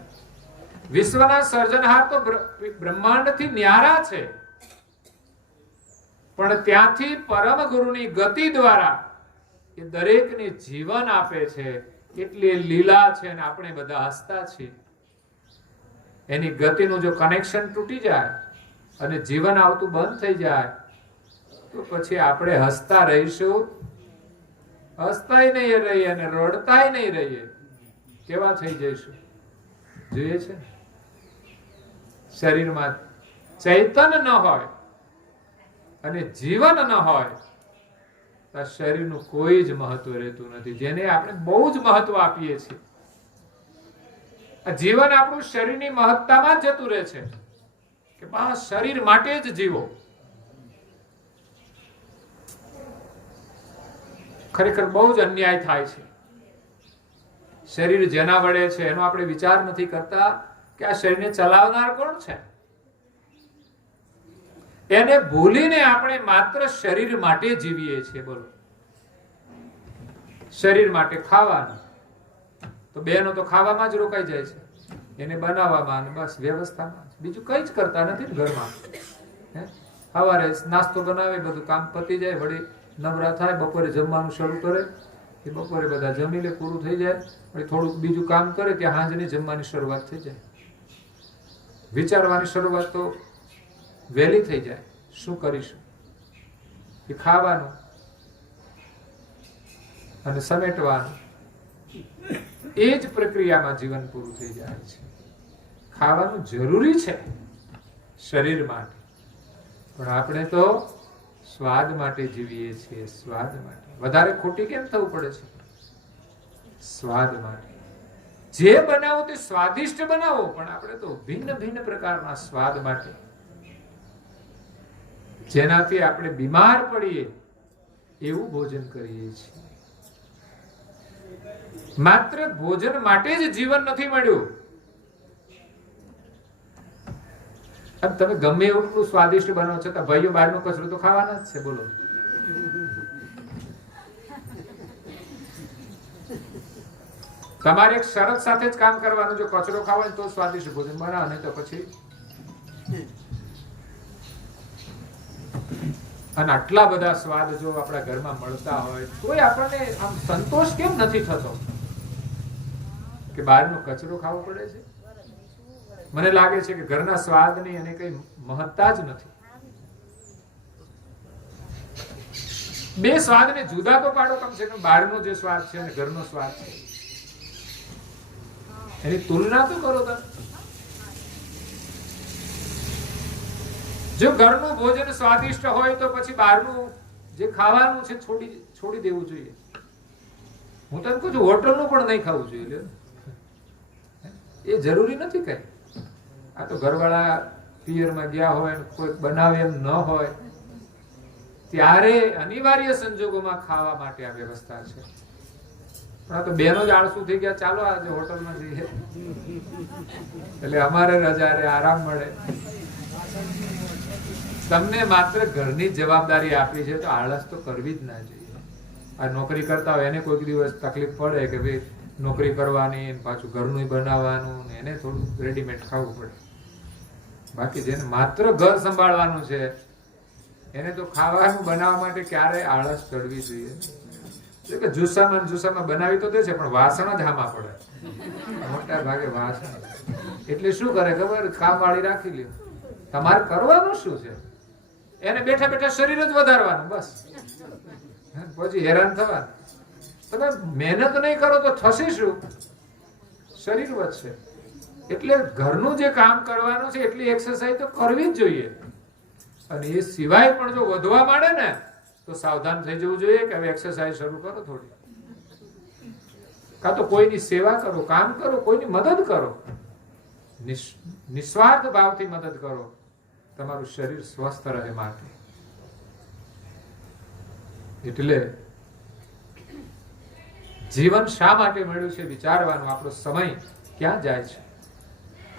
વિશ્વના સર્જનહાર તો બ્રહ્માંડથી ન્યારા છે, પણ ત્યાંથી પરમ ગુરુની ગતિ દ્વારા એ દરેકને જીવન આપે છે. એટલી લીલા છે અને આપણે બધા હસતા છીએ. એની ગતિનું જો કનેક્શન તૂટી જાય અને જીવન આવતું બંધ થઈ જાય તો પછી આપણે હસતા રહીશું? હસતાય નહીં રહીએ અને રડતાય નહીં રહીએ. કેવા થઈ જઈશું? જોઈએ છે શરીરમાં ચૈતન ન હોય અને જીવન ન હોય આ શરીરનું કોઈ જ મહત્વ રહેતું નથી, જેને આપણે બહુ જ મહત્વ આપીએ છીએ. આ જીવન આપણું શરીરની મહત્તામાં જ જતું રહે છે. કે બસ શરીર માટે જ જીવો. ખરેખર બહુ જ અન્યાય થાય છે. શરીર જેના વડે છે એનો આપણે વિચાર નથી કરતા કે આ શરીરને ચલાવનાર કોણ છે. એને ભૂલીને આપણે માત્ર શરીર માટે જીવીએ છીએ. બોલો, શરીર માટે ખાવાનું તો બહેનો તો ખાવામાં જ રોકાઈ જાય છે, એને બનાવવામાં અને બસ વ્યવસ્થામાં, બીજું કઈ જ કરતા નથી ને ઘરમાં. સવારે નાસ્તો બનાવે, બધું કામ પતી જાય, વળી નવરા થાય, બપોરે જમવાનું શરૂ કરે, એ બપોરે બધા જમી લે, પૂરું થઈ જાય, વળી થોડુંક બીજું કામ કરે, ત્યાં હાંજની જમવાની શરૂઆત થઈ જાય. વિચારવાની શરૂઆત તો વહેલી થઈ જાય, શું કરીશું, એ ખાવાનું અને સમેટવાનું, એ જ પ્રક્રિયામાં જીવન પૂરું થઈ જાય છે. ખાવાનું જરૂરી છે શરીર માટે, પણ આપણે તો સ્વાદ માટે જીવીએ છીએ. સ્વાદ માટે વધારે ખોટી કેમ થવું પડે છે? સ્વાદ માટે. જે બનાવો તે સ્વાદિષ્ટ બનાવો, પણ આપણે તો ભિન્ન ભિન્ન પ્રકારના સ્વાદ માટે, જેનાથી આપણે બીમાર પડીએ એવું ભોજન કરીએ છીએ. માત્ર ભોજન માટે જ જીવન નથી મળ્યું. તમે ગમે એટલું સ્વાદિષ્ટ બનાવો છતાં ભાઈઓ બહારનો કચરો તો ખાવાના જ છે. બોલો, તમારે એક શરત સાથે જ કામ કરવાનું, જો કચરો ખાવો તો સ્વાદિષ્ટ ભોજન બનાવો, નહીં તો પછી. અને આટલા બધા સ્વાદ જો આપણા ઘરમાં મળતા હોય તોય આપણને આમ સંતોષ કેમ નથી થતો કે બહારનો કચરો ખાવો પડે છે? મને લાગે છે કે ઘરના સ્વાદની અને કઈ મહત્તા જ નથી. બે સ્વાદને જુદા તો પાડો કમસે કમ. બહારનો જે સ્વાદ છે અને ઘરનો સ્વાદ છે એની તુલના તો કરો તમે. જો ઘરનું ભોજન સ્વાદિષ્ટ હોય તો પછી બહારનું જે ખાવાનું છે છોડી દેવું જોઈએ. હું તને કહું છું, હોટલનું પણ નહીં ખાવું જોઈએ. એ જરૂરી નથી કઈ. આ તો ઘરવાળા પિયરમાં ગયા હોય, કોઈ બનાવે એમ ન હોય, ત્યારે અનિવાર્ય સંજોગોમાં ખાવા માટે આ વ્યવસ્થા છે. પણ આ તો બેનો જ આળસુ થઈ ગયા, ચાલો આજે હોટલમાં જઈએ, એટલે અમારે રજા રે, આરામ મળે. તમને માત્ર ઘરની જવાબદારી આપી છે તો આળસ તો કરવી જ ના જોઈએ. આ નોકરી કરતા હોય એને કોઈક દિવસ તકલીફ પડે કે ભાઈ નોકરી કરવાની, પાછું ઘરનું બનાવવાનું, એને થોડું રેડીમેડ ખાવું પડે. બાકી જેને માત્ર ઘર સંભાળવાનું છે એને તો ખાવાનું બનાવવા માટે ક્યારે આળસ કરવી જોઈએ. કે જુસ્સામાં બનાવી તો દે છે, પણ વાસણ જ હામાં પડે, મોટા ભાગે વાસણ. એટલે શું કરે ખબર? કામ વાળી રાખી લે. તમારે કરવાનું શું છે? એને બેઠા બેઠા શરીર જ વધારવાનું, બસ. પછી હેરાન થવાનું. તમે મહેનત નહીં કરો તો થશે શું? શરીર વધશે. એટલે ઘરનું જે કામ કરવાનું છે એટલી એક્સરસાઇઝ તો કરવી જ જોઈએ. અને એ સિવાય પણ જો વધવા માંડે ને તો સાવધાન થઈ જવું જોઈએ કે હવે એક્સરસાઇઝ શરૂ કરો થોડી. કાં તો કોઈની સેવા કરો, કામ કરો, કોઈની મદદ કરો, નિસ્વાર્થ ભાવથી મદદ કરો, તમારું શરીર સ્વસ્થ રહે માટે. એટલે જીવન શા માટે મળ્યું છે વિચારવાનું. આપણો સમય ક્યાં જાય છે?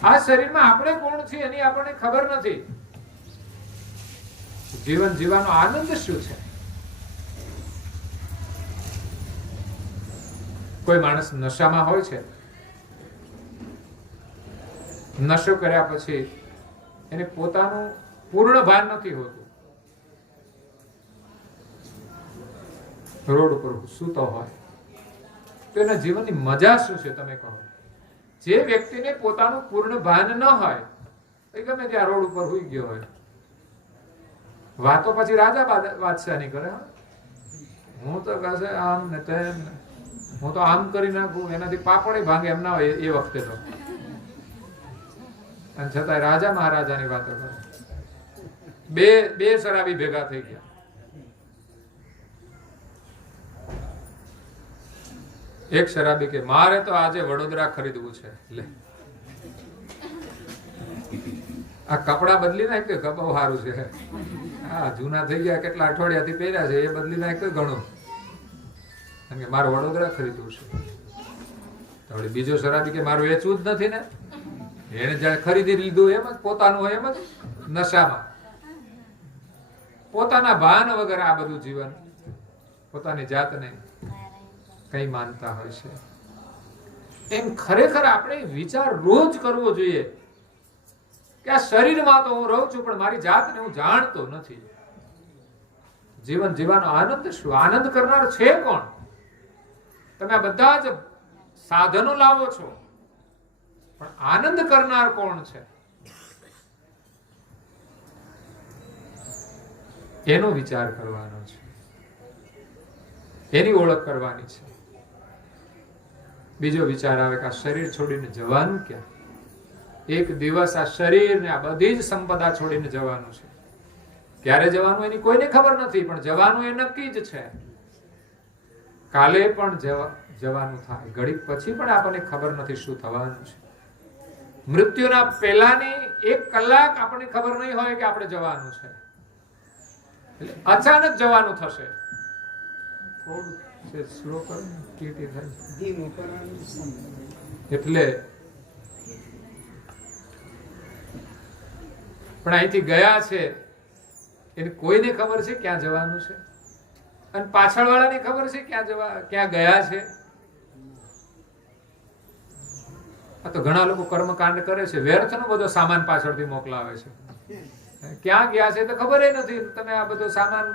આ શરીરમાં આપણે કોણ છીએ એની આપણને ખબર નથી. જીવન જીવવાનો આનંદ શું છે? કોઈ માણસ નશામાં હોય છે, નશો કર્યા પછી એને પોતાનું પૂર્ણ ભાન નથી હોતું. રોડ ઉપર સૂતો હોય તો એના જીવનની મજા શું છે તમે કહો? જે વ્યક્તિને પોતાનું પૂર્ણ ભાન ન હોય એ ગમે ત્યાં રોડ ઉપર હુઈ ગયો હોય, વાતો પછી રાજા બાદશાહની કરે. હું તો કહેશે આમ ને તેમ, હું તો આમ કરી નાખું, એનાથી પાપડે ભાંગે એમ ના હોય એ વખતે તો. અને છતાં રાજા મહારાજાની વાતો કરે. બે શરાબી ભેગા થઈ ગયા. એક શરાબી કે મારે તો આજે વડોદરા ખરીદવું છે. લે, આ કપડા બદલી નાખ તો બહુ સારું છે. હા, જૂના થઈ ગયા, કેટલા અઠવાડિયાથી પહેર્યા છે, એ બદલી નાખ તો ઘણું. કારણ કે મારે વડોદરા ખરીદવું છે. તો બીજો શરાબી કે મારું વેચવું જ નથી ને, એને જયારે ખરીદી લીધું એમ જ પોતાનું હોય, એમ જ નશામાં, પોતાના ભાન વગર આ બધું જીવન, પોતાની જાતને કઈ માનતા હોય છે. એમ ખરેખર આપણે વિચાર રોજ કરવો જોઈએ કે આ શરીરમાં તો હું રહું છું, પણ મારી જાતને હું જાણતો નથી. જીવન જીવવાનો આનંદ શું? આનંદ કરનાર છે કોણ? તમે આ બધા જ સાધનો લાવો છો, પણ આનંદ કરનાર કોણ છે? એનો વિચાર કરવાનો છે, એની ઓળખ કરવાની છે. બીજો વિચાર આવે કે આ શરીર છોડીને જવાનું ક્યાં? એક દિવસ આ શરીર ને આ બધી જ સંપદા છોડીને જવાનું છે. ક્યારે જવાનું એની કોઈને ખબર નથી, પણ જવાનું એ નક્કી જ છે. કાલે પણ જવાનું થાય, ઘડીક પછી પણ આપણને ખબર નથી શું થવાનું છે. મૃત્યુના પહેલાની 1 કલાક આપણને ખબર નહીં હોય કે આપણે જવાનું છે. એટલે અચાનક જવાનું થશે. થોડું સ્લો કરો, ટીટી થાય એટલે. પણ અહીંથી ગયા છે એને કોઈને ખબર છે ક્યાં જવાનું છે, અને પાછળ વાળાને ખબર છે ક્યાં ગયા છે. આ તો ઘણા લોકો કર્મકાંડ કરે છે, વ્યર્થનો બધો સામાન પાછળથી મોકલાવે છે. ક્યાં ગયા છે તો ખબર નથી, તમે આ બધો સામાન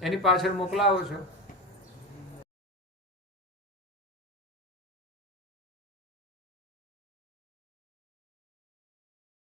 એની પાછળ મોકલાવો છો.